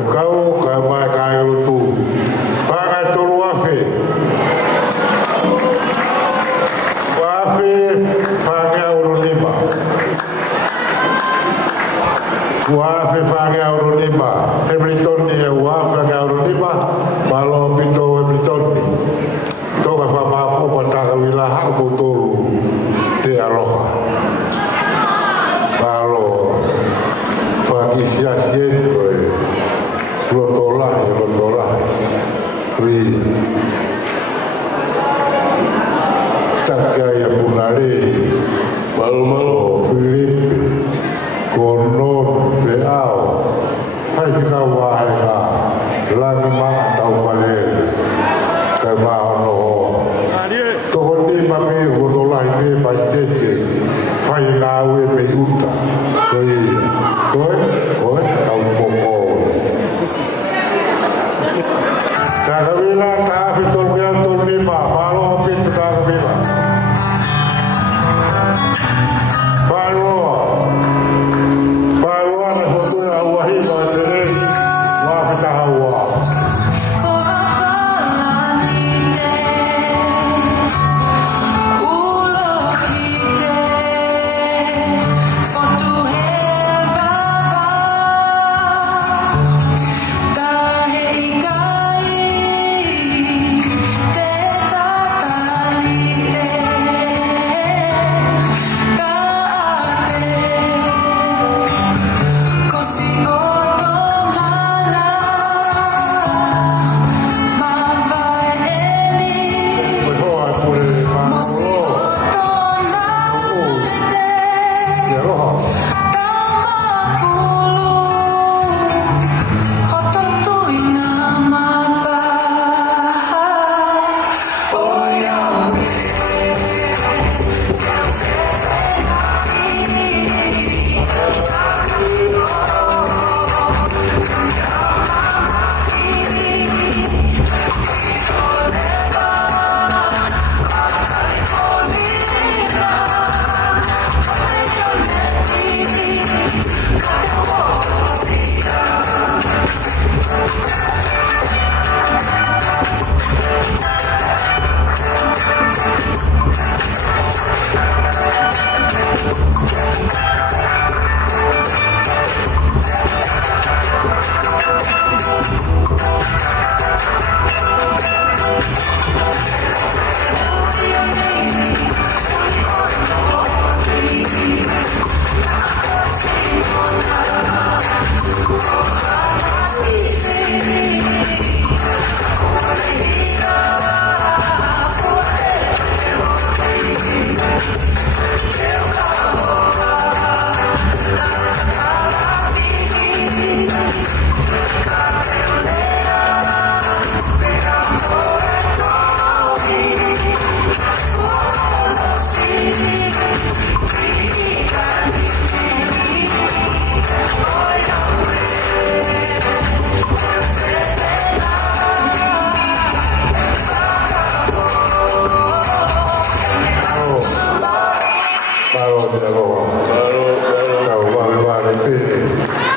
kau mai kai tu pakai tu wafe pakai euro 5 wafe pakai euro 5 Hamilton dia wafe pakai euro 5 kalau pito Hamilton ni tu kalau apa pada wilayah betul di Aloha kalau bagi siasat lotolah wi cakaya punare malu-malu